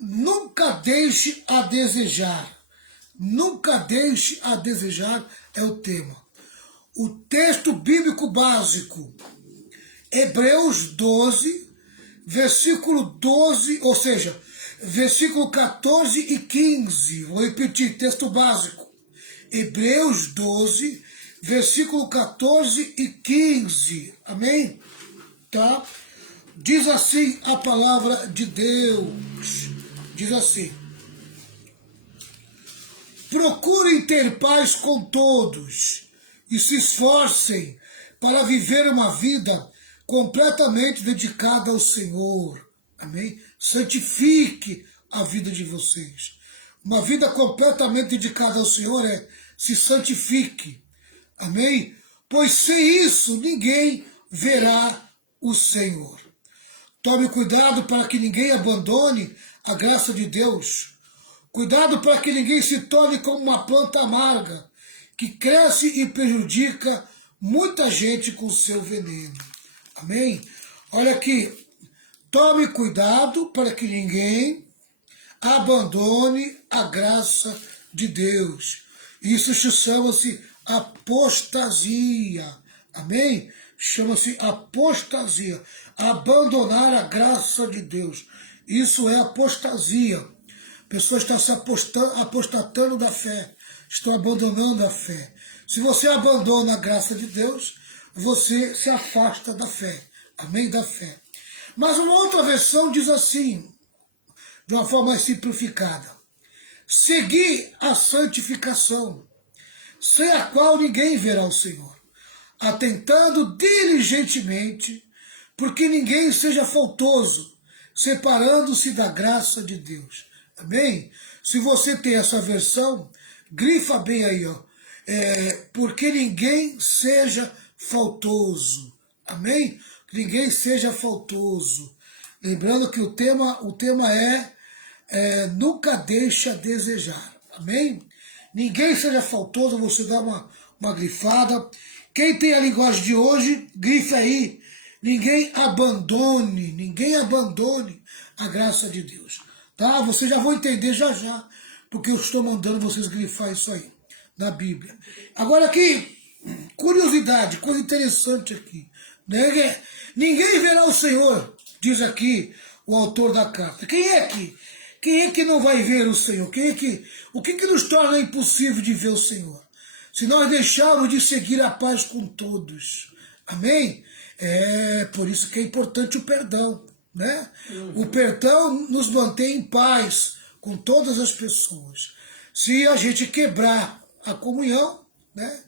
Nunca deixe a desejar. Nunca deixe a desejar é o tema. O texto bíblico básico, Hebreus 12, versículo 12, ou seja, versículo 14 e 15. Vou repetir, texto básico. Hebreus 12, versículo 14 e 15. Amém? Tá? Diz assim a palavra de Deus. Diz assim: procurem ter paz com todos e se esforcem para viver uma vida completamente dedicada ao Senhor. Amém? Santifique a vida de vocês. Uma vida completamente dedicada ao Senhor é se santifique. Amém? Pois sem isso ninguém verá o Senhor. Tome cuidado para que ninguém abandone a graça de Deus. Cuidado para que ninguém se torne como uma planta amarga, que cresce e prejudica muita gente com seu veneno. Amém? Olha aqui. Tome cuidado para que ninguém abandone a graça de Deus. Isso chama-se apostasia. Amém? Chama-se apostasia. Abandonar a graça de Deus. Isso é apostasia. Pessoas estão se apostatando da fé. Estão abandonando a fé. Se você abandona a graça de Deus, você se afasta da fé. Amém? Da fé. Mas uma outra versão diz assim, de uma forma mais simplificada: seguir a santificação, sem a qual ninguém verá o Senhor, atentando diligentemente, porque ninguém seja faltoso, separando-se da graça de Deus. Amém? Se você tem essa versão, grifa bem aí, ó. Porque ninguém seja faltoso. Amém? Ninguém seja faltoso. Lembrando que o tema é nunca deixe a desejar. Amém? Ninguém seja faltoso, você dá uma grifada. Quem tem a linguagem de hoje, grife aí. Ninguém abandone a graça de Deus. Tá? Vocês já vão entender já, porque eu estou mandando vocês grifar isso aí na Bíblia. Agora aqui, curiosidade, coisa interessante aqui. Né? Ninguém verá o Senhor, diz aqui o autor da carta. Quem é que não vai ver o Senhor? O que nos torna impossível de ver o Senhor? Se nós deixarmos de seguir a paz com todos. Amém? É por isso que é importante o perdão. Né? O perdão nos mantém em paz com todas as pessoas. Se a gente quebrar a comunhão, né?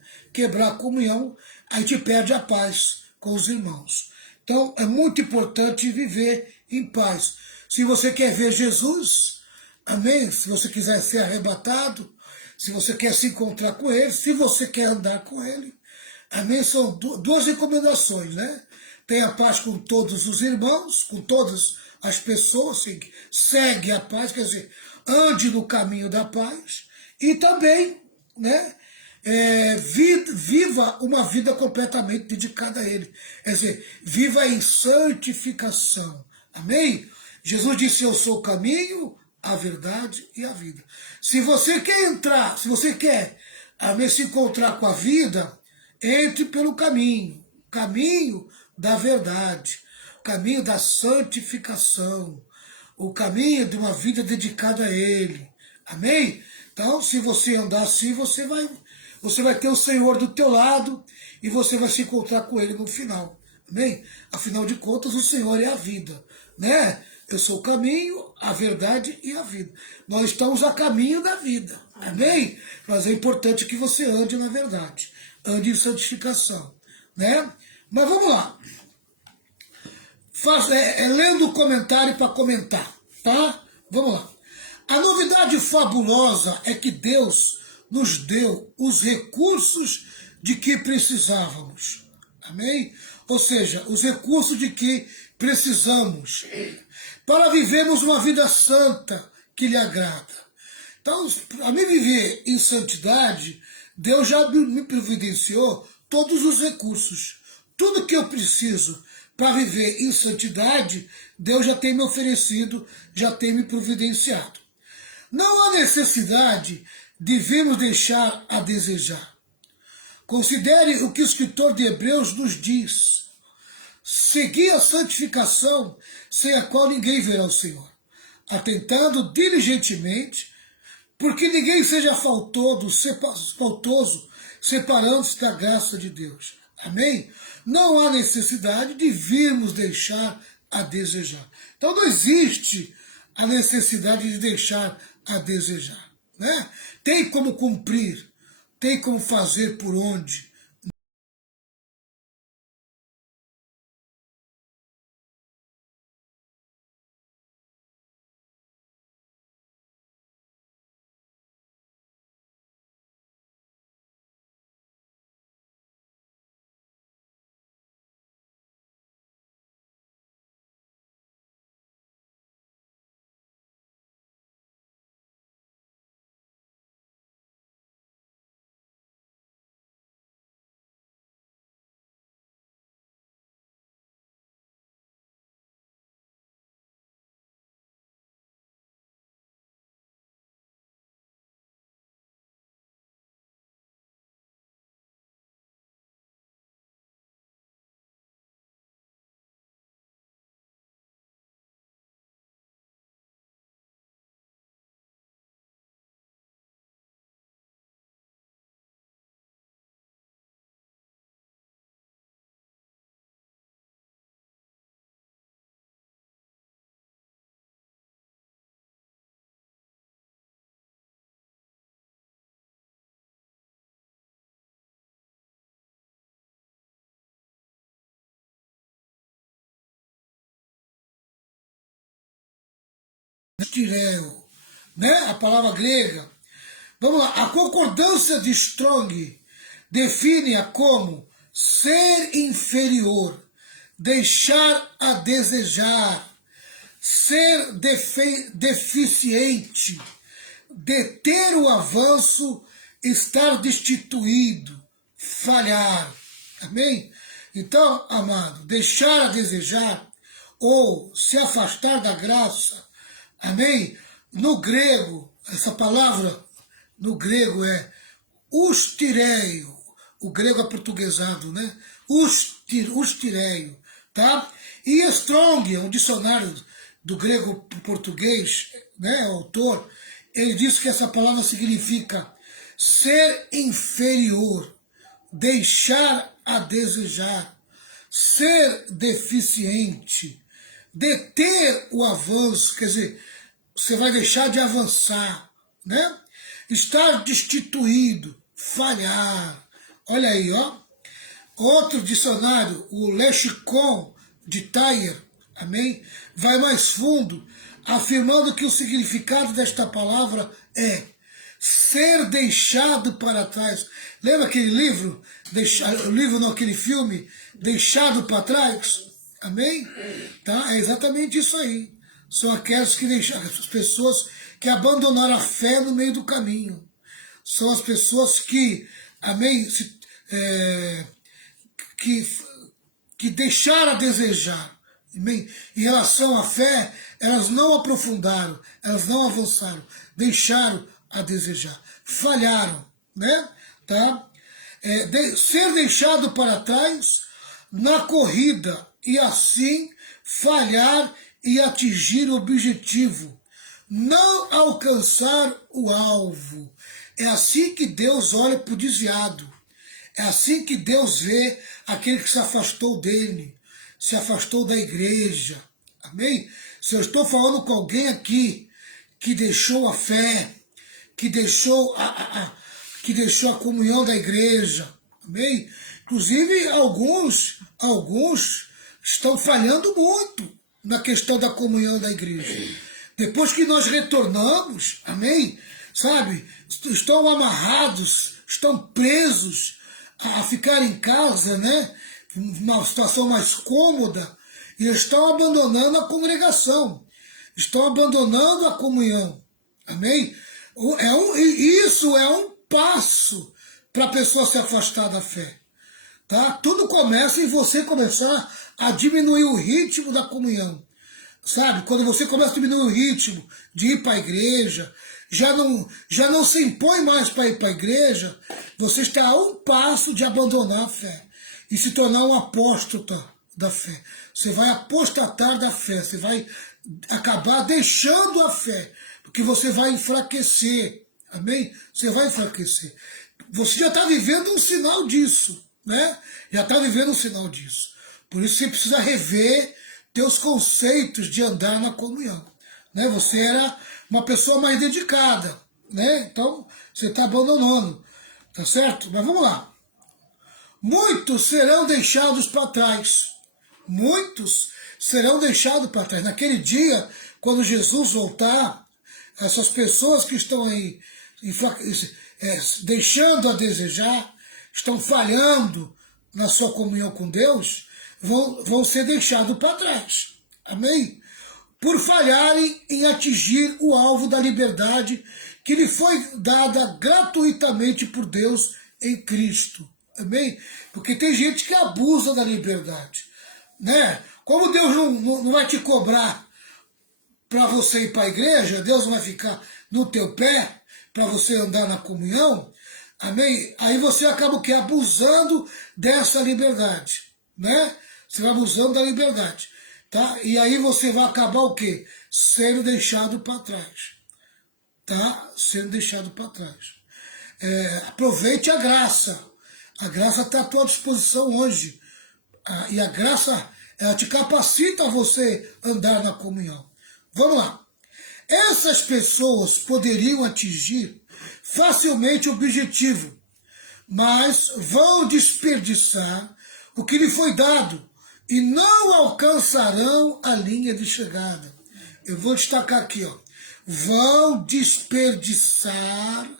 A gente perde a paz com os irmãos. Então é muito importante viver em paz. Se você quer ver Jesus, amém? Se você quiser ser arrebatado, se você quer se encontrar com Ele, se você quer andar com Ele, amém? São duas recomendações, né? Tenha paz com todos os irmãos, com todas as pessoas, segue a paz, quer dizer, ande no caminho da paz, e também, né, viva uma vida completamente dedicada a Ele. Quer dizer, viva em santificação. Amém? Jesus disse: eu sou o caminho, a verdade e a vida. Se você quer entrar, se você quer se encontrar com a vida, entre pelo caminho da verdade, o caminho da santificação, o caminho de uma vida dedicada a Ele. Amém? Então, se você andar assim, você vai ter o Senhor do teu lado e você vai se encontrar com Ele no final. Amém? Afinal de contas, o Senhor é a vida, né? Eu sou o caminho, a verdade e a vida. Nós estamos a caminho da vida. Amém? Mas é importante que você ande na verdade, ande em santificação, né? Mas vamos lá. Lendo o comentário para comentar, tá? Vamos lá. A novidade fabulosa é que Deus nos deu os recursos de que precisávamos. Amém? Ou seja, os recursos de que precisamos para vivermos uma vida santa que lhe agrada. Então, para mim viver em santidade, Deus já me providenciou todos os recursos. Tudo que eu preciso para viver em santidade, Deus já tem me oferecido, já tem me providenciado. Não há necessidade de virmos deixar a desejar. Considere o que o escritor de Hebreus nos diz. Segui a santificação, sem a qual ninguém verá o Senhor, atentando diligentemente, porque ninguém seja faltoso, separando-se da graça de Deus. Amém? Não há necessidade de virmos deixar a desejar. Então não existe a necessidade de deixar a desejar, né? Tem como cumprir, tem como fazer por onde. Estireo, né? A palavra grega. Vamos lá. A concordância de Strong define-a como ser inferior, deixar a desejar, ser deficiente, deter o avanço, estar destituído, falhar. Amém? Então, amado, deixar a desejar ou se afastar da graça, amém? No grego, essa palavra no grego é ustireio, o grego aportuguesado, né? Ustireio, tá? E Strong, um dicionário do grego para o português, né, autor, ele diz que essa palavra significa ser inferior, deixar a desejar, ser deficiente, deter o avanço, quer dizer, você vai deixar de avançar, né? Estar destituído, falhar. Olha aí, ó. Outro dicionário, o Lexicon de Thayer, amém? Vai mais fundo, afirmando que o significado desta palavra é ser deixado para trás. Lembra aquele livro, o livro não, aquele filme, Deixado para Trás? Amém? Tá? É exatamente isso aí. São aquelas que deixaram, as pessoas que abandonaram a fé no meio do caminho. São as pessoas que, amém, que deixaram a desejar. Amém? Em relação à fé, elas não aprofundaram, elas não avançaram, deixaram a desejar, falharam, né? Tá? Ser deixado para trás na corrida e assim falhar e atingir o objetivo, não alcançar o alvo. É assim que Deus olha para o desviado. É assim que Deus vê aquele que se afastou dele, se afastou da igreja. Amém? Se eu estou falando com alguém aqui que deixou a fé, que deixou a comunhão da igreja, amém? Inclusive, alguns estão falhando muito na questão da comunhão da igreja. Depois que nós retornamos, amém? Sabe? Estão amarrados, estão presos a ficar em casa, né? Uma situação mais cômoda, e estão abandonando a congregação, estão abandonando a comunhão. Amém? Isso é um passo para a pessoa se afastar da fé. Tá? Tudo começa em você começar a diminuir o ritmo da comunhão. Sabe, quando você começa a diminuir o ritmo de ir para a igreja, já não se impõe mais para ir para a igreja, você está a um passo de abandonar a fé e se tornar um apóstata da fé. Você vai apostatar da fé, você vai acabar deixando a fé, porque você vai enfraquecer, amém? Você vai enfraquecer. Você já está vivendo um sinal disso, né? Já está vivendo um sinal disso. Por isso você precisa rever teus conceitos de andar na comunhão, né? Você era uma pessoa mais dedicada, né? Então você está abandonando, tá certo? Mas vamos lá. Muitos serão deixados para trás. Muitos serão deixados para trás. Naquele dia, quando Jesus voltar, essas pessoas que estão aí deixando a desejar, estão falhando na sua comunhão com Deus, vão ser deixados para trás. Amém? Por falharem em atingir o alvo da liberdade que lhe foi dada gratuitamente por Deus em Cristo. Amém? Porque tem gente que abusa da liberdade, né? Como Deus não vai te cobrar para você ir para a igreja, Deus não vai ficar no teu pé para você andar na comunhão, amém? Aí você acaba o quê? Abusando dessa liberdade, né? Você vai abusando da liberdade, tá? E aí você vai acabar o quê? Sendo deixado para trás, tá? Sendo deixado para trás. Aproveite a graça. A graça está à tua disposição hoje. E a graça, ela te capacita a você andar na comunhão. Vamos lá. Essas pessoas poderiam atingir facilmente o objetivo, mas vão desperdiçar o que lhe foi dado e não alcançarão a linha de chegada. Eu vou destacar aqui, ó. Vão desperdiçar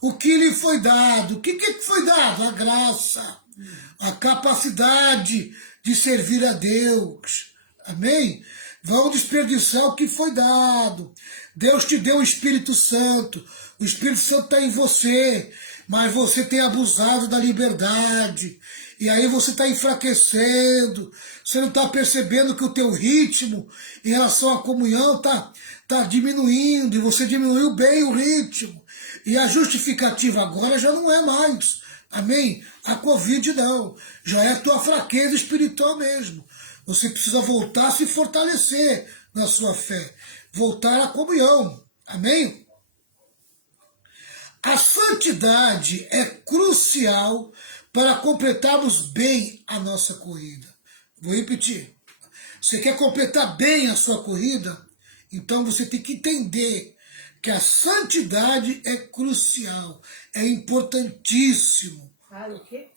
o que lhe foi dado. O que foi dado? A graça, a capacidade de servir a Deus. Amém? Vão desperdiçar o que foi dado. Deus te deu o Espírito Santo. O Espírito Santo está em você, mas você tem abusado da liberdade. E aí você está enfraquecendo. Você não está percebendo que o teu ritmo em relação à comunhão está diminuindo. E você diminuiu bem o ritmo. E a justificativa agora já não é mais. Amém? A Covid não. Já é a tua fraqueza espiritual mesmo. Você precisa voltar a se fortalecer na sua fé. Voltar à comunhão. Amém? A santidade é crucial para completarmos bem a nossa corrida. Vou repetir. Você quer completar bem a sua corrida? Então você tem que entender que a santidade é crucial, é importantíssimo. O quê?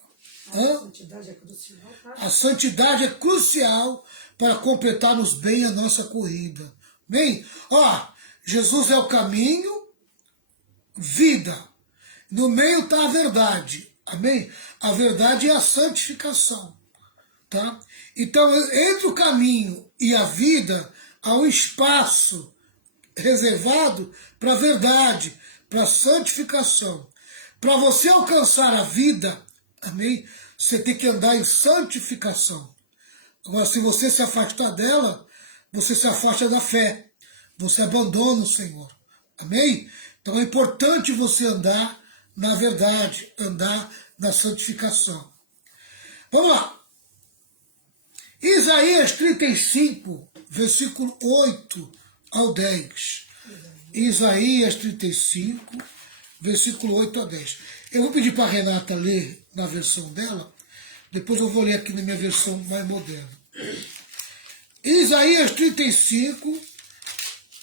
Santidade é crucial. A santidade é crucial para completarmos bem a nossa corrida. Bem, Jesus é o caminho, vida. No meio está a verdade. Amém? A verdade é a santificação. Tá? Então, entre o caminho e a vida, há um espaço reservado para a verdade, para a santificação. Para você alcançar a vida, amém? Você tem que andar em santificação. Agora, se você se afastar dela, você se afasta da fé. Você abandona o Senhor. Amém? Então é importante você andar na verdade, andar na santificação. Vamos lá. Isaías 35, versículo 8 ao 10. Isaías 35, versículo 8 a 10. Eu vou pedir para a Renata ler na versão dela, depois eu vou ler aqui na minha versão mais moderna. Isaías 35,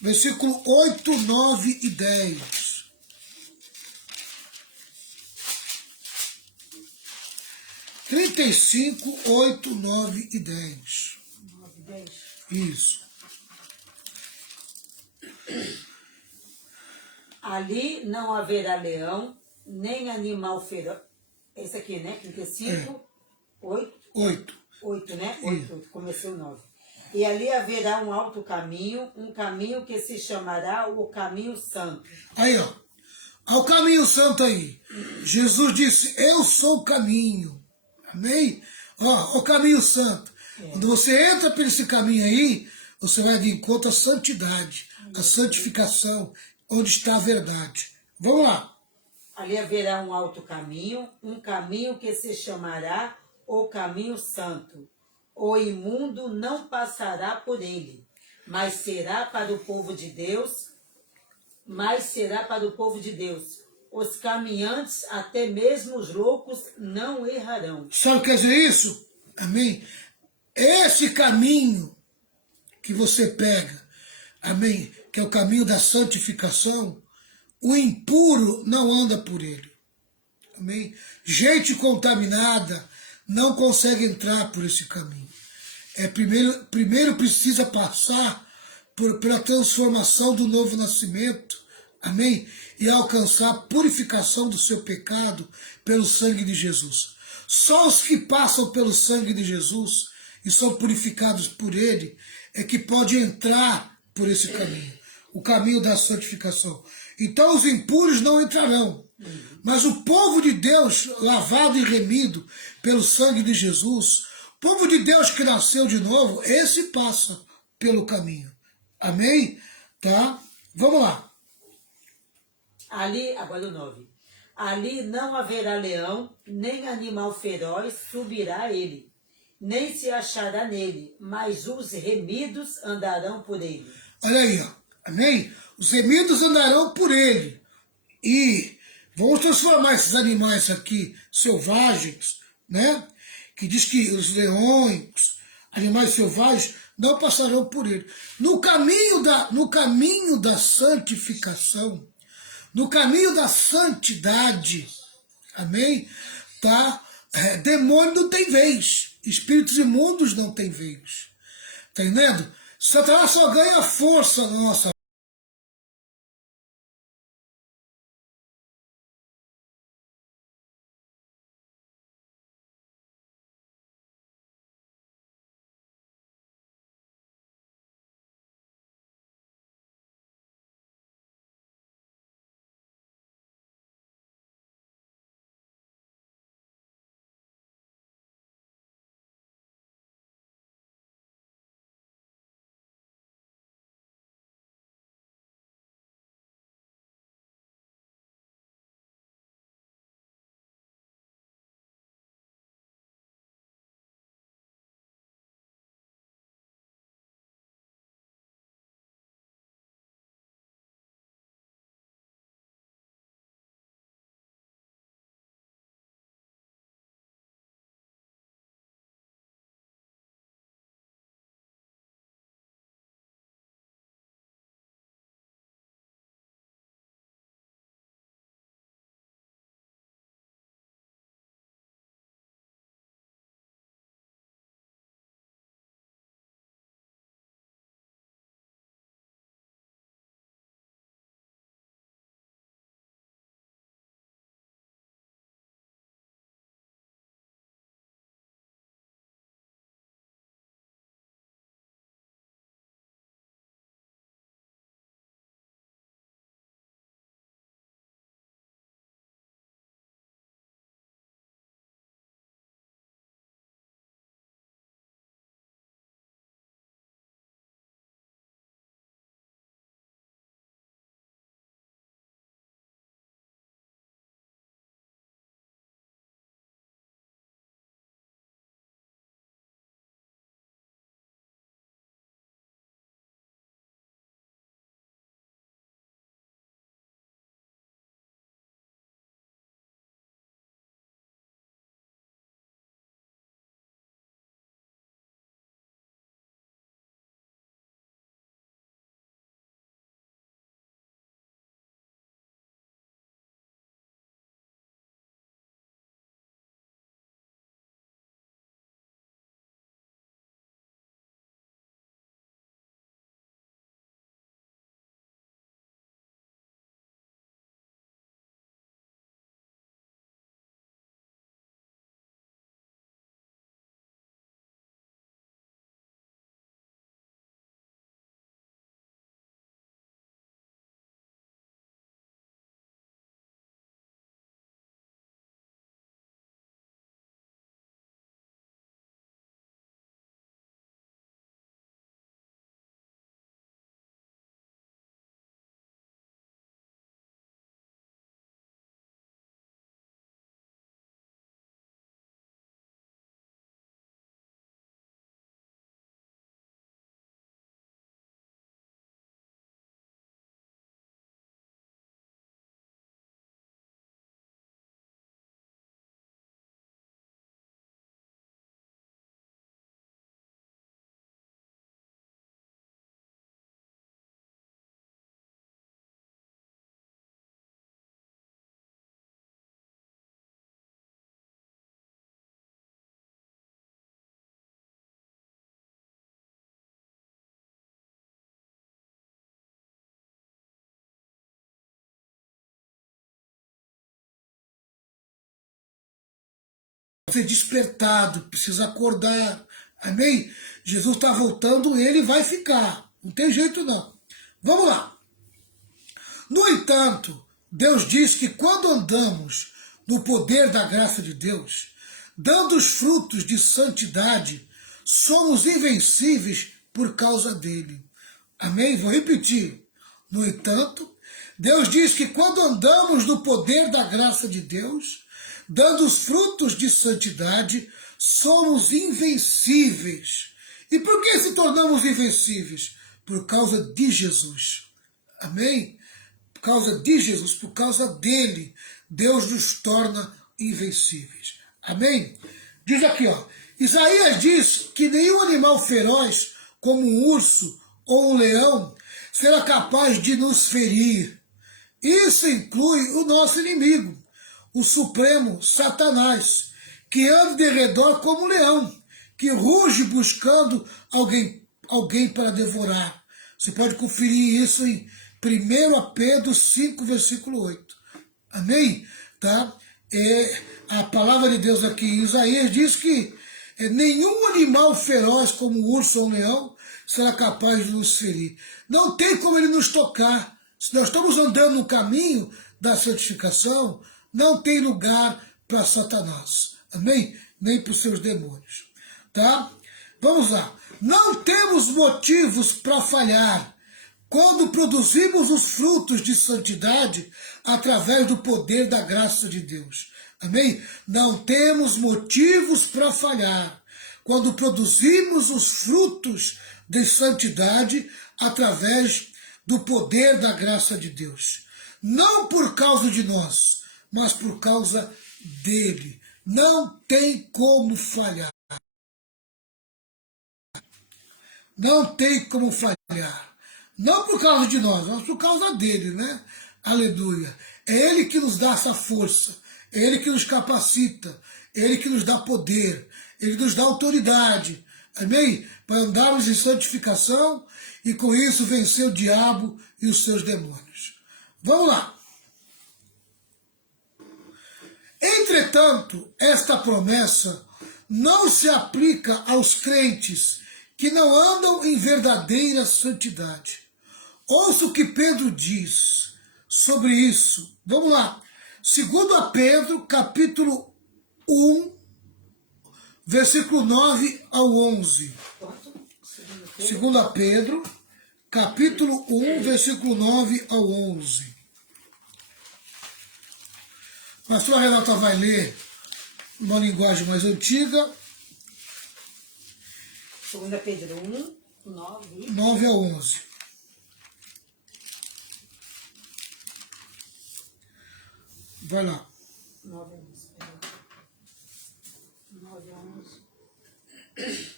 versículo 8, 9 e 10. Trinta e cinco, 8, 9 e 10. 9 e 10. Isso. Ali não haverá leão, nem animal feroz. Esse aqui, né? 35, 8. 8. 8, né? 8, comecei o 9. E ali haverá um alto caminho, um caminho que se chamará o caminho santo. Aí, ó. Ao caminho santo aí. Jesus disse, eu sou o caminho. Amém? Ó, o caminho santo. Quando você entra por esse caminho aí, você vai de encontro à santidade, à santificação, onde está a verdade. Vamos lá. Ali haverá um alto caminho, um caminho que se chamará o caminho santo. O imundo não passará por ele, mas será para o povo de Deus, Os caminhantes, até mesmo os loucos, não errarão. Sabe o que quer dizer isso? Amém? Esse caminho que você pega, amém? Que é o caminho da santificação, o impuro não anda por ele. Amém? Gente contaminada não consegue entrar por esse caminho. Primeiro precisa passar pela transformação do novo nascimento, amém? E alcançar a purificação do seu pecado pelo sangue de Jesus. Só os que passam pelo sangue de Jesus e são purificados por ele é que pode entrar por esse caminho, o caminho da santificação. Então os impuros não entrarão, mas o povo de Deus, lavado e remido pelo sangue de Jesus, o povo de Deus que nasceu de novo, esse passa pelo caminho. Amém? Tá? Vamos lá. Ali, agora o 9. Ali não haverá leão, nem animal feroz subirá a ele, nem se achará nele, mas os remidos andarão por ele. Olha aí, ó. Amém? Os remidos andarão por ele. E vamos transformar esses animais aqui selvagens, né? Que diz que os leões, animais selvagens, não passarão por ele. No caminho da santificação, no caminho da santidade, amém? Tá? Demônio não tem vez. Espíritos imundos não têm vez. Tá entendendo? Satanás só ganha força na nossa ser despertado, precisa acordar. Amém? Jesus está voltando, ele vai ficar. Não tem jeito não. Vamos lá. No entanto, Deus diz que quando andamos no poder da graça de Deus, dando os frutos de santidade, somos invencíveis por causa dele. Amém? Vou repetir. No entanto, Deus diz que quando andamos no poder da graça de Deus, dando os frutos de santidade, somos invencíveis. E por que se tornamos invencíveis? Por causa de Jesus. Amém? Por causa de Jesus, por causa dele, Deus nos torna invencíveis. Amém? Diz aqui, ó. Isaías diz que nenhum animal feroz, como um urso ou um leão, será capaz de nos ferir. Isso inclui o nosso inimigo, o supremo Satanás, que anda de redor como um leão, que ruge buscando alguém para devorar. Você pode conferir isso em 1 Pedro 5, versículo 8. Amém? Tá? A palavra de Deus aqui em Isaías diz que nenhum animal feroz como o urso ou o leão será capaz de nos ferir. Não tem como ele nos tocar. Se nós estamos andando no caminho da santificação, não tem lugar para Satanás. Amém? Nem para os seus demônios. Tá? Vamos lá. Não temos motivos para falhar quando produzimos os frutos de santidade através do poder da graça de Deus. Amém? Não temos motivos para falhar quando produzimos os frutos de santidade através do poder da graça de Deus. Não por causa de nós, mas por causa dele. Não tem como falhar. Não tem como falhar. Não por causa de nós, mas por causa dele, né? Aleluia. É ele que nos dá essa força. É ele que nos capacita. É ele que nos dá poder. Ele nos dá autoridade. Amém? Para andarmos em santificação e com isso vencer o diabo e os seus demônios. Vamos lá. Entretanto, esta promessa não se aplica aos crentes que não andam em verdadeira santidade. Ouça o que Pedro diz sobre isso. Vamos lá. 2 Pedro, capítulo 1, versículo 9 ao 11. 2 Pedro, capítulo 1, versículo 9 ao 11. A pastora Renata vai ler uma linguagem mais antiga. 2 Pedro 1, 9 ao 11. Vai lá. 9 a 11. 9 a 11.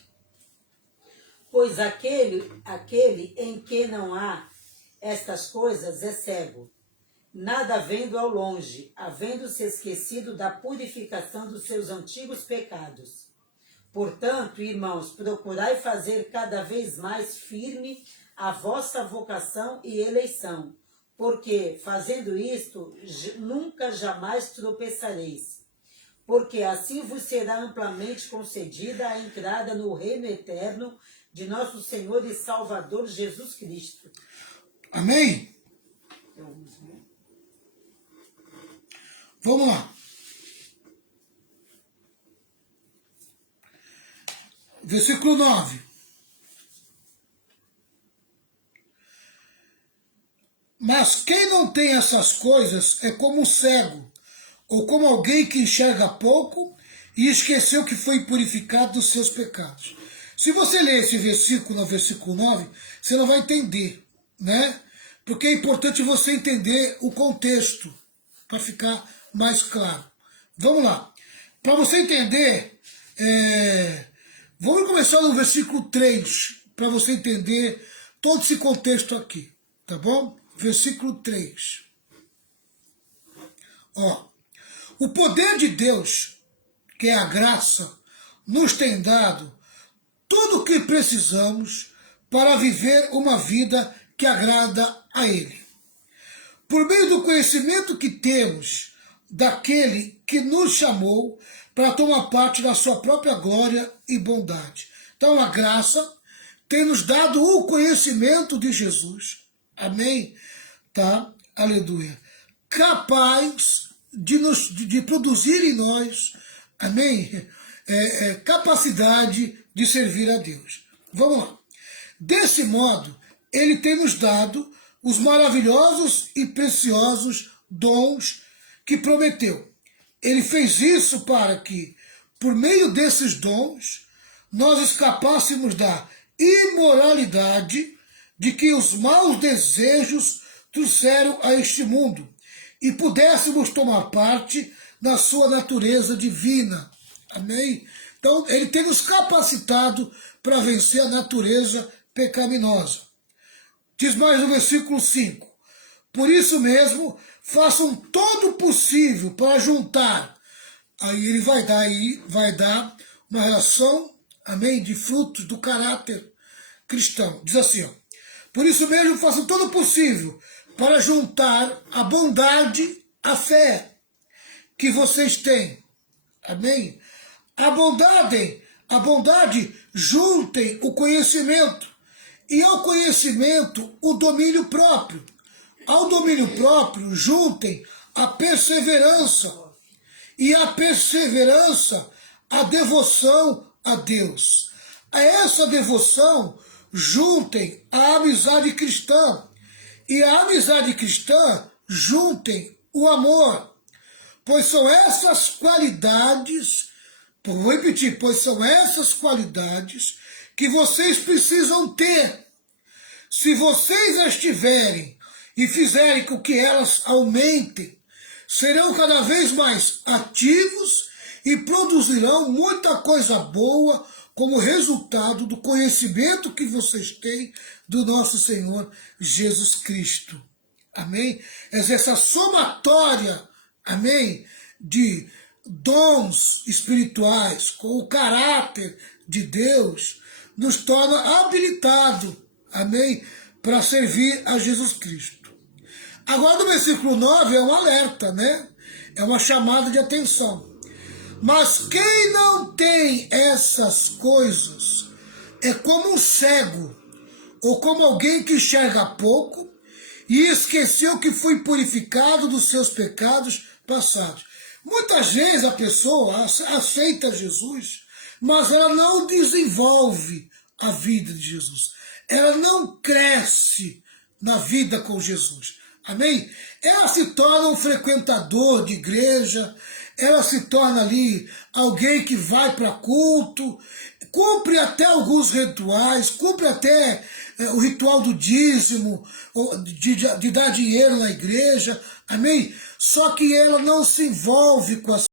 Pois aquele em que não há estas coisas é cego, nada vendo ao longe, havendo-se esquecido da purificação dos seus antigos pecados. Portanto, irmãos, procurai fazer cada vez mais firme a vossa vocação e eleição, porque, fazendo isto, nunca jamais tropeçareis, porque assim vos será amplamente concedida a entrada no reino eterno de nosso Senhor e Salvador Jesus Cristo. Amém? Vamos lá. Versículo 9. Mas quem não tem essas coisas é como um cego, ou como alguém que enxerga pouco e esqueceu que foi purificado dos seus pecados. Se você ler esse versículo no versículo 9, você não vai entender, né? Porque é importante você entender o contexto, para ficar mais claro. Vamos lá. Para você entender, vamos começar no versículo 3, para você entender todo esse contexto aqui, tá bom? Versículo 3. Ó, o poder de Deus, que é a graça, nos tem dado tudo o que precisamos para viver uma vida que agrada a Ele. Por meio do conhecimento que temos, daquele que nos chamou para tomar parte da sua própria glória e bondade. Então a graça tem nos dado o conhecimento de Jesus. Amém? Tá? Aleluia. Capaz de produzir em nós, amém? Capacidade de servir a Deus. Vamos lá. Desse modo, ele tem nos dado os maravilhosos e preciosos dons que prometeu. Ele fez isso para que, por meio desses dons, nós escapássemos da imoralidade de que os maus desejos trouxeram a este mundo e pudéssemos tomar parte na sua natureza divina. Amém? Então, ele tem nos capacitado para vencer a natureza pecaminosa. Diz mais no versículo 5. Por isso mesmo, façam todo o possível para juntar. Aí ele vai dar uma relação, amém, de frutos do caráter cristão. Diz assim, ó, por isso mesmo façam todo o possível para juntar a bondade à fé que vocês têm. Amém? A bondade juntem o conhecimento. E ao conhecimento, o domínio próprio. Ao domínio próprio, juntem a perseverança. E a perseverança, a devoção a Deus. A essa devoção, juntem a amizade cristã. E a amizade cristã, juntem o amor. Pois são essas qualidades, vou repetir, pois são essas qualidades que vocês precisam ter. Se vocês as tiverem e fizerem com que elas aumentem, serão cada vez mais ativos e produzirão muita coisa boa como resultado do conhecimento que vocês têm do nosso Senhor Jesus Cristo. Amém? Essa somatória, amém, de dons espirituais com o caráter de Deus nos torna habilitado, amém, para servir a Jesus Cristo. Agora, no versículo 9 é um alerta, né? É uma chamada de atenção. Mas quem não tem essas coisas é como um cego, ou como alguém que enxerga pouco e esqueceu que foi purificado dos seus pecados passados. Muitas vezes a pessoa aceita Jesus, mas ela não desenvolve a vida de Jesus. Ela não cresce na vida com Jesus. Amém? Ela se torna um frequentador de igreja, ela se torna ali alguém que vai para culto, cumpre até alguns rituais, cumpre até o ritual do dízimo, de dar dinheiro na igreja, amém? Só que ela não se envolve com as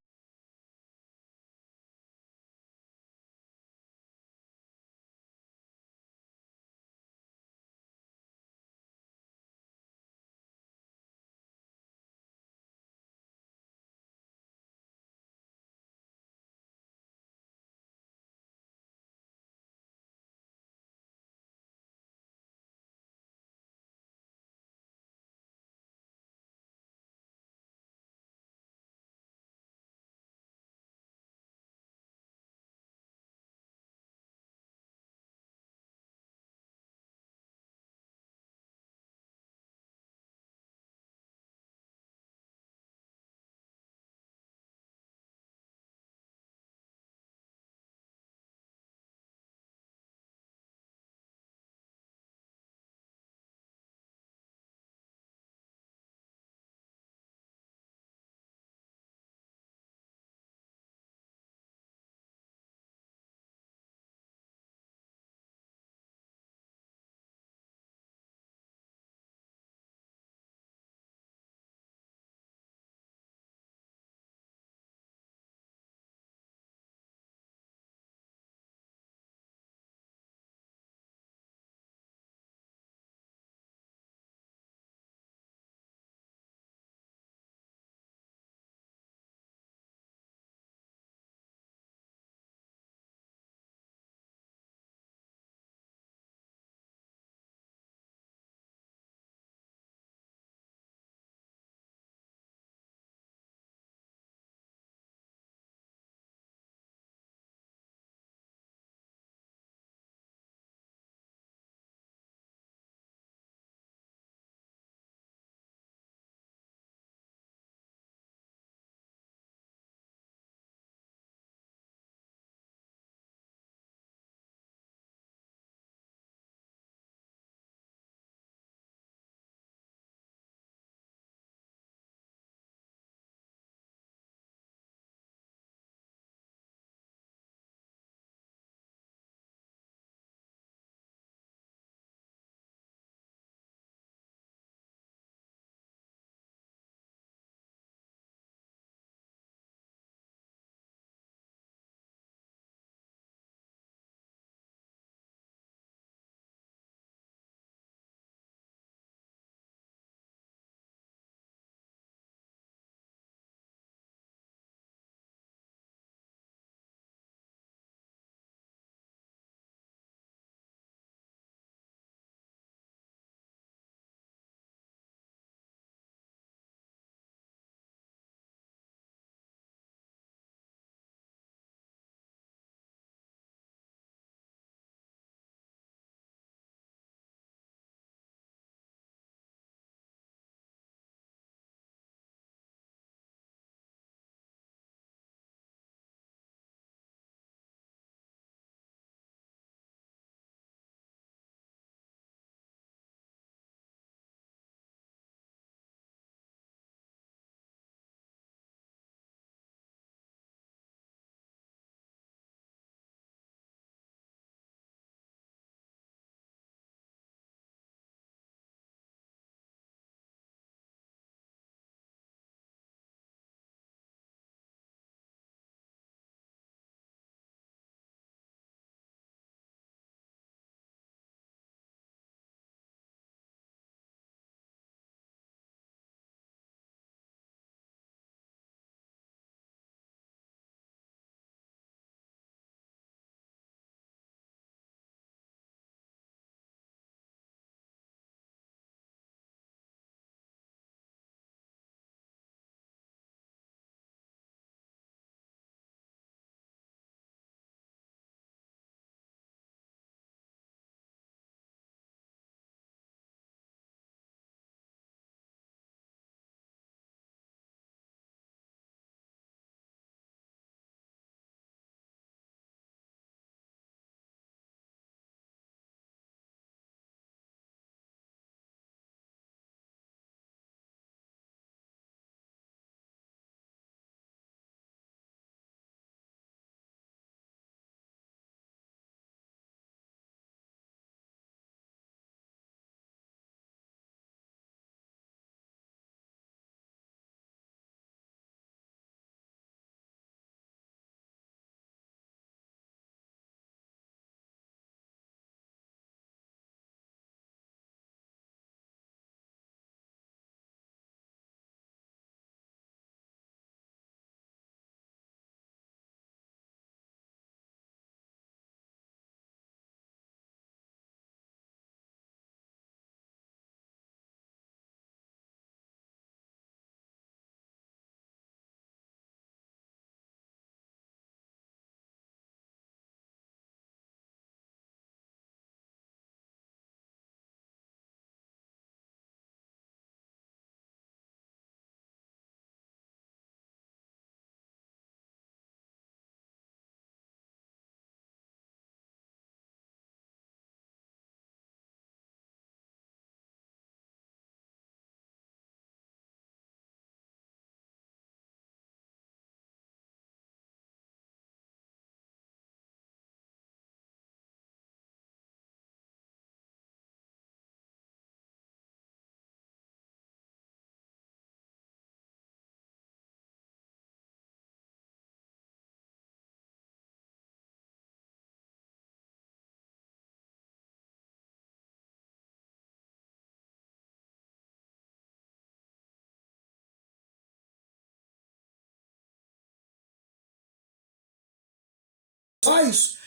faz,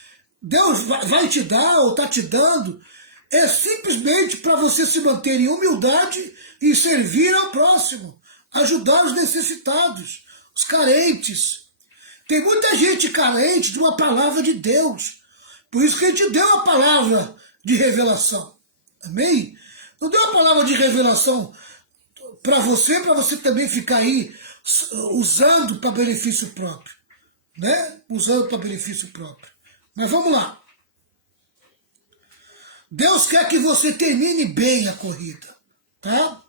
Deus vai te dar ou está te dando, é simplesmente para você se manter em humildade e servir ao próximo, ajudar os necessitados, os carentes. Tem muita gente carente de uma palavra de Deus. Por isso que a gente deu a palavra de revelação. Amém? Não deu a palavra de revelação para você também ficar aí usando para benefício próprio. Né? Usando para benefício próprio. Mas vamos lá. Deus quer que você termine bem a corrida. Tá?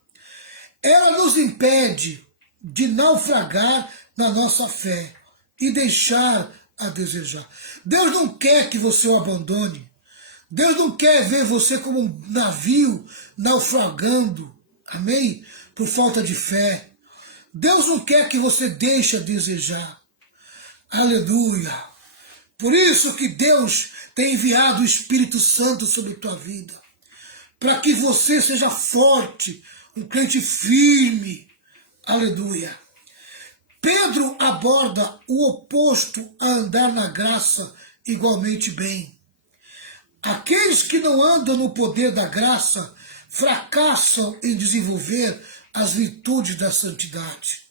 Ela nos impede de naufragar na nossa fé e deixar a desejar. Deus não quer que você o abandone. Deus não quer ver você como um navio naufragando, amém? Por falta de fé. Deus não quer que você deixe a desejar. Aleluia. Por isso que Deus tem enviado o Espírito Santo sobre a tua vida. Para que você seja forte, um crente firme. Aleluia. Pedro aborda o oposto a andar na graça igualmente bem. Aqueles que não andam no poder da graça fracassam em desenvolver as virtudes da santidade.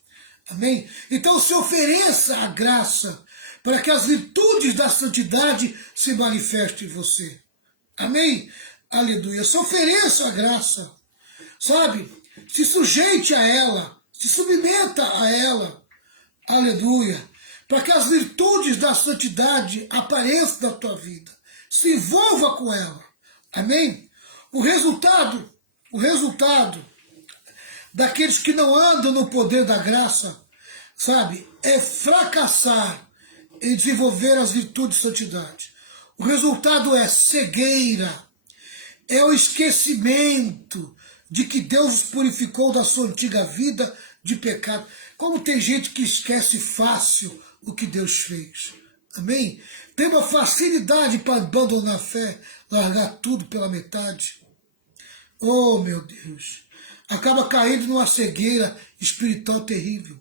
Amém? Então se ofereça a graça para que as virtudes da santidade se manifestem em você. Amém? Aleluia. Se ofereça a graça. Sabe? Se sujeite a ela. Se submeta a ela. Aleluia. Para que as virtudes da santidade apareçam na tua vida. Se envolva com ela. Amém? O resultado daqueles que não andam no poder da graça, sabe, é fracassar em desenvolver as virtudes de santidade. O resultado é cegueira, é o esquecimento de que Deus os purificou da sua antiga vida de pecado. Como tem gente que esquece fácil o que Deus fez. Amém? Tem uma facilidade para abandonar a fé, largar tudo pela metade. Oh, meu Deus. Acaba caindo numa cegueira espiritual terrível.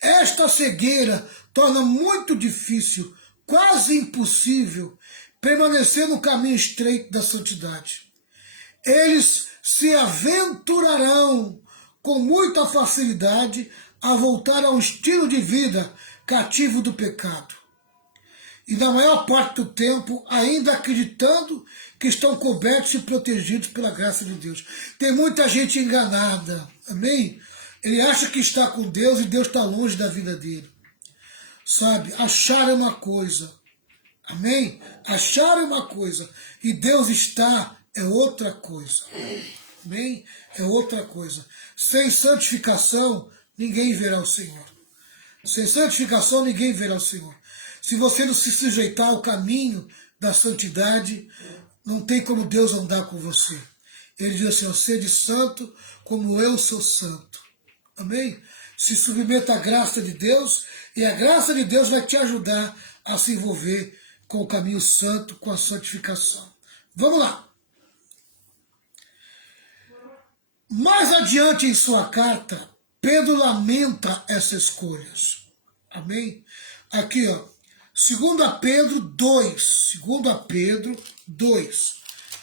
Esta cegueira torna muito difícil, quase impossível, permanecer no caminho estreito da santidade. Eles se aventurarão com muita facilidade a voltar a um estilo de vida cativo do pecado. E na maior parte do tempo, ainda acreditando que estão cobertos e protegidos pela graça de Deus. Tem muita gente enganada, amém? Ele acha que está com Deus e Deus está longe da vida dele. Sabe, achar é uma coisa, amém? Achar é uma coisa e Deus está é outra coisa, amém? É outra coisa. Sem santificação, ninguém verá o Senhor. Sem santificação, ninguém verá o Senhor. Se você não se sujeitar ao caminho da santidade, não tem como Deus andar com você. Ele diz assim, sede santo como eu sou santo. Amém? Se submeta à graça de Deus e a graça de Deus vai te ajudar a se envolver com o caminho santo, com a santificação. Vamos lá. Mais adiante em sua carta, Pedro lamenta essas escolhas. Amém? Aqui, ó. 2 Pedro 2,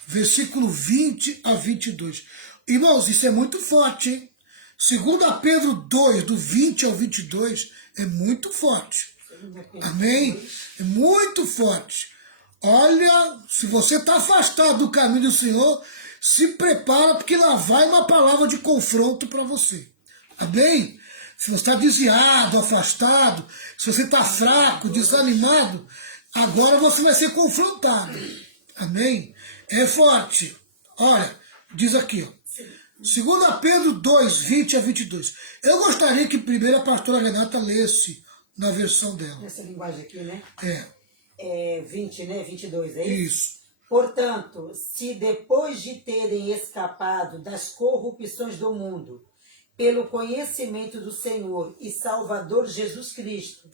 versículo 20 a 22. Irmãos, isso é muito forte, hein? 2 Pedro 2, do 20 ao 22, é muito forte. Amém? É muito forte. Olha, se você está afastado do caminho do Senhor, se prepara, porque lá vai uma palavra de confronto para você. Amém? Se você está desviado, afastado, se você está fraco, desanimado, agora você vai ser confrontado. Amém? É forte. Olha, diz aqui, ó. 2 Pedro 2, 20 a 22. Eu gostaria que primeiro a pastora Renata lesse na versão dela. Nessa linguagem aqui, né? É. É 20, né? 22, é isso? Isso. Portanto, se depois de terem escapado das corrupções do mundo, pelo conhecimento do Senhor e Salvador Jesus Cristo,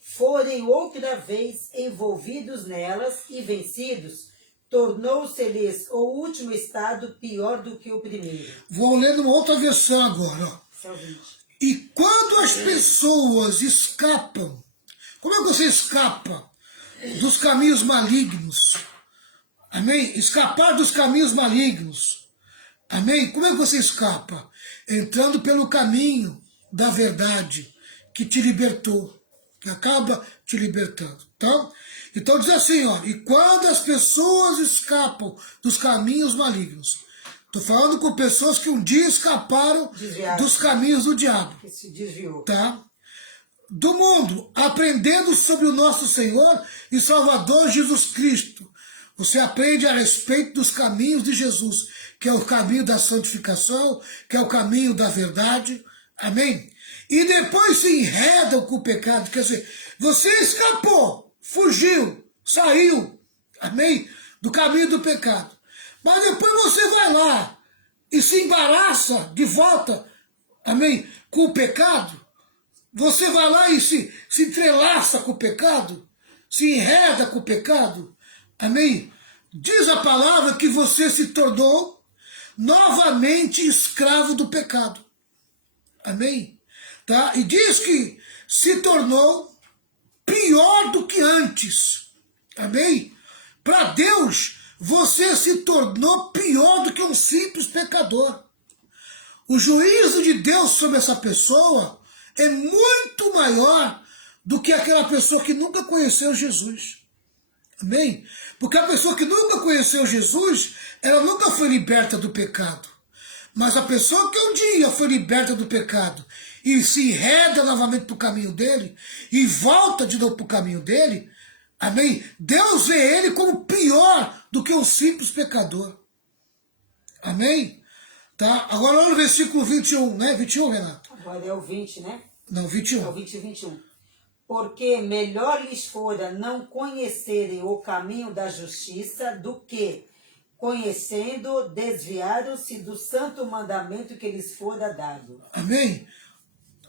forem outra vez envolvidos nelas e vencidos, tornou-se-lhes o último estado pior do que o primeiro. Vou ler numa outra versão agora. Ó. E quando as pessoas escapam, como é que você escapa dos caminhos malignos. Amém? Escapar dos caminhos malignos. Amém? Como é que você escapa? Entrando pelo caminho da verdade que te libertou, que acaba te libertando. Então diz assim, ó, e quando as pessoas escapam dos caminhos malignos, estou falando com pessoas que um dia escaparam dos caminhos do diabo, que se desviou, tá? Do mundo, aprendendo sobre o nosso Senhor e Salvador Jesus Cristo. Você aprende a respeito dos caminhos de Jesus, que é o caminho da santificação, que é o caminho da verdade. Amém? E depois se enredam com o pecado. Quer dizer, você escapou, fugiu, saiu, amém? Do caminho do pecado. Mas depois você vai lá e se embaraça de volta, amém? Com o pecado. Você vai lá e se entrelaça com o pecado, se enreda com o pecado, amém? Diz a palavra que você se tornou novamente escravo do pecado, amém? Tá? E diz que se tornou pior do que antes, amém? Para Deus, você se tornou pior do que um simples pecador. O juízo de Deus sobre essa pessoa é muito maior do que aquela pessoa que nunca conheceu Jesus. Amém? Porque a pessoa que nunca conheceu Jesus, ela nunca foi liberta do pecado. Mas a pessoa que um dia foi liberta do pecado e se enreda novamente para o caminho dele e volta de novo para o caminho dele, amém? Deus vê ele como pior do que um simples pecador. Amém? Tá? Agora olha no versículo 21, né? 21, Renato? Agora é o 20, né? Não, 21. É o 20 e 21. Porque melhor lhes fora não conhecerem o caminho da justiça do que, conhecendo, desviaram-se do santo mandamento que lhes fora dado. Amém?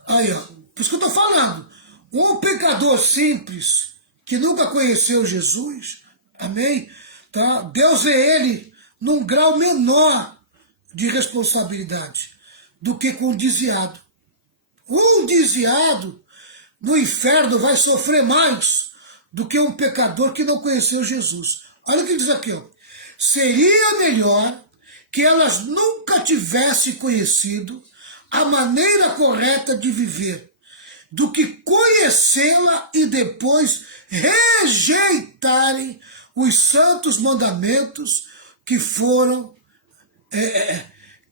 Aí, ó. Por isso que eu estou falando. Um pecador simples, que nunca conheceu Jesus, amém? Tá? Deus vê ele num grau menor de responsabilidade do que com um desviado. Um desviado no inferno vai sofrer mais do que um pecador que não conheceu Jesus. Olha o que diz aqui, ó. Seria melhor que elas nunca tivessem conhecido a maneira correta de viver, do que conhecê-la e depois rejeitarem os santos mandamentos que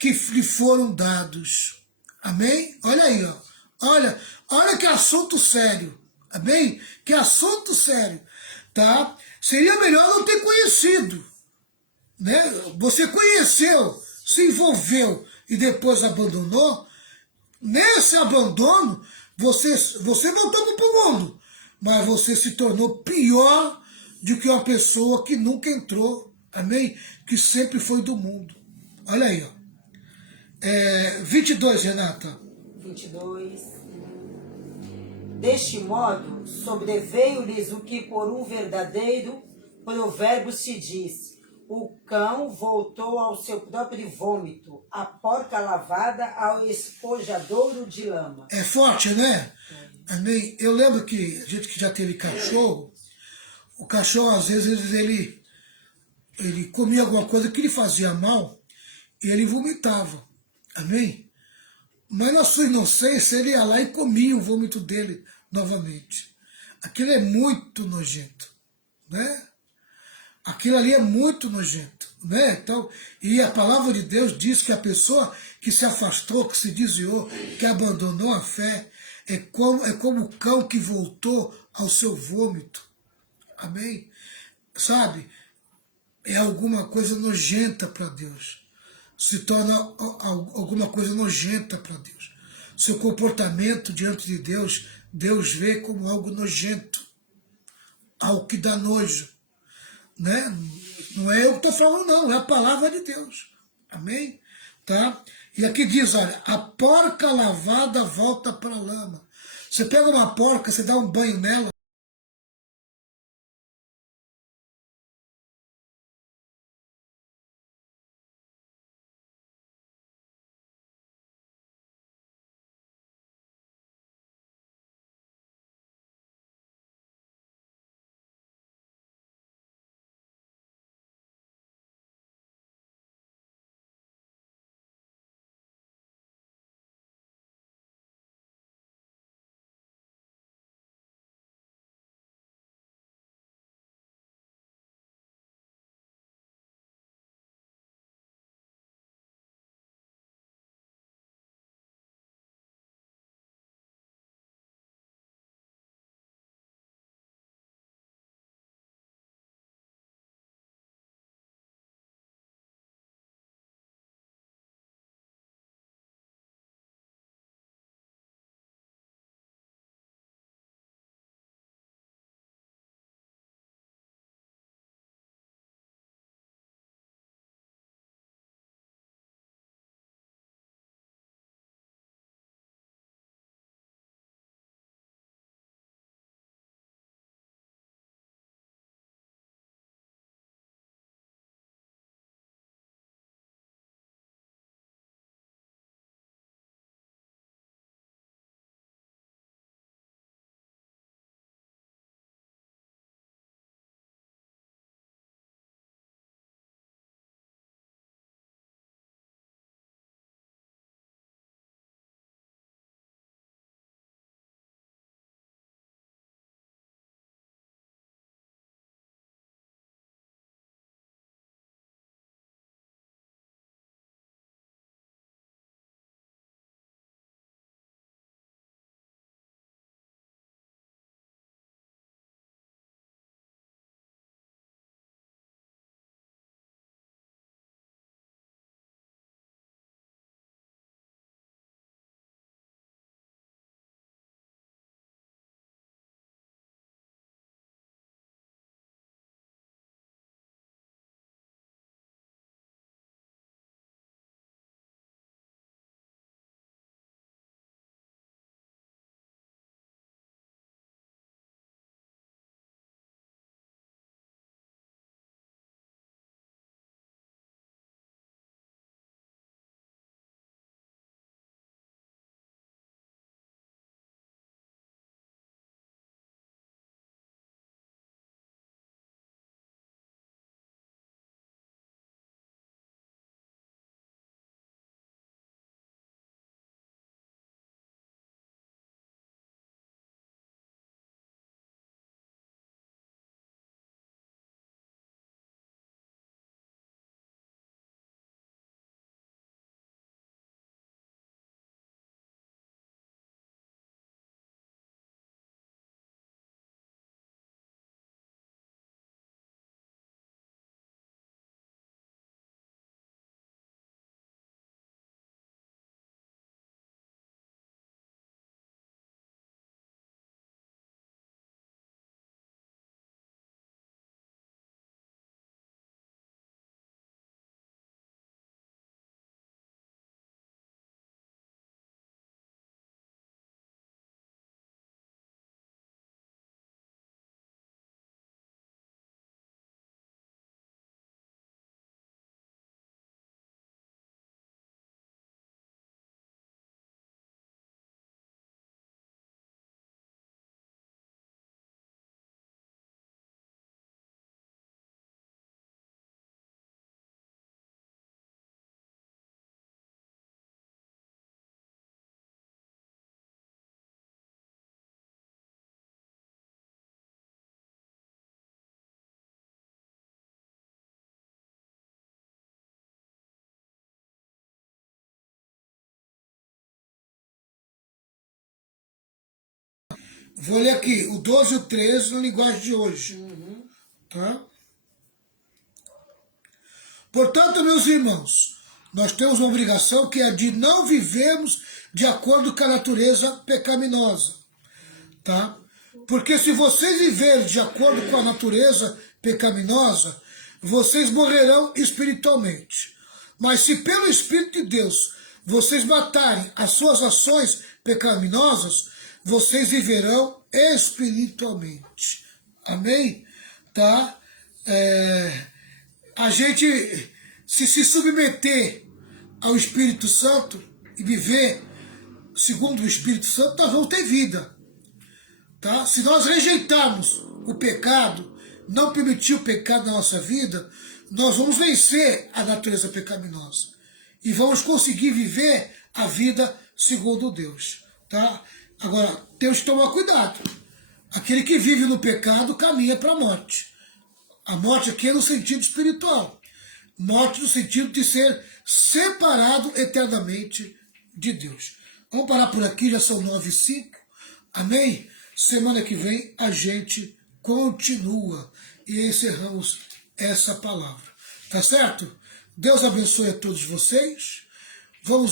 lhe foram dados. Amém? Olha aí, ó. Olha que assunto sério. Amém? Que assunto sério. Tá? Seria melhor não ter conhecido. Né? Você conheceu, se envolveu e depois abandonou. Nesse abandono, você voltou para o mundo. Mas você se tornou pior do que uma pessoa que nunca entrou. Amém? Que sempre foi do mundo. Olha aí, ó. 22, Renata. 22. Deste modo, sobreveio-lhes o que por um verdadeiro provérbio se diz: o cão voltou ao seu próprio vômito, a porca lavada ao espojadouro de lama. É forte, né? Amém? Eu lembro que a gente que já teve cachorro, o cachorro às vezes ele comia alguma coisa que lhe fazia mal e ele vomitava. Amém? Mas na sua inocência ele ia lá e comia o vômito dele novamente. Aquilo é muito nojento, né? Aquilo ali é muito nojento, né? Então, e a palavra de Deus diz que a pessoa que se afastou, que se desviou, que abandonou a fé, é como o cão que voltou ao seu vômito. Amém? Sabe? É alguma coisa nojenta para Deus. Se torna alguma coisa nojenta para Deus. Seu comportamento diante de Deus, Deus vê como algo nojento, algo que dá nojo. Né? Não é eu que estou falando, não, é a palavra de Deus. Amém? Tá? E aqui diz, olha, a porca lavada volta para a lama. Você pega uma porca, você dá um banho nela, Vou ler aqui, o 12 e o 13 na linguagem de hoje. Tá? Portanto, meus irmãos, nós temos uma obrigação que é a de não vivermos de acordo com a natureza pecaminosa. Tá? Porque se vocês viverem de acordo com a natureza pecaminosa, vocês morrerão espiritualmente. Mas se pelo Espírito de Deus vocês matarem as suas ações pecaminosas, vocês viverão espiritualmente. Amém? Tá? A gente se submeter ao Espírito Santo e viver segundo o Espírito Santo, nós vamos ter vida. Tá? Se nós rejeitarmos o pecado, não permitir o pecado na nossa vida, nós vamos vencer a natureza pecaminosa. E vamos conseguir viver a vida segundo Deus. Tá? Agora, temos que tomar cuidado. Aquele que vive no pecado caminha para a morte. A morte aqui é no sentido espiritual. Morte no sentido de ser separado eternamente de Deus. Vamos parar por aqui, já são 9h05. Amém? Semana que vem a gente continua e encerramos essa palavra. Tá certo? Deus abençoe a todos vocês. Vamos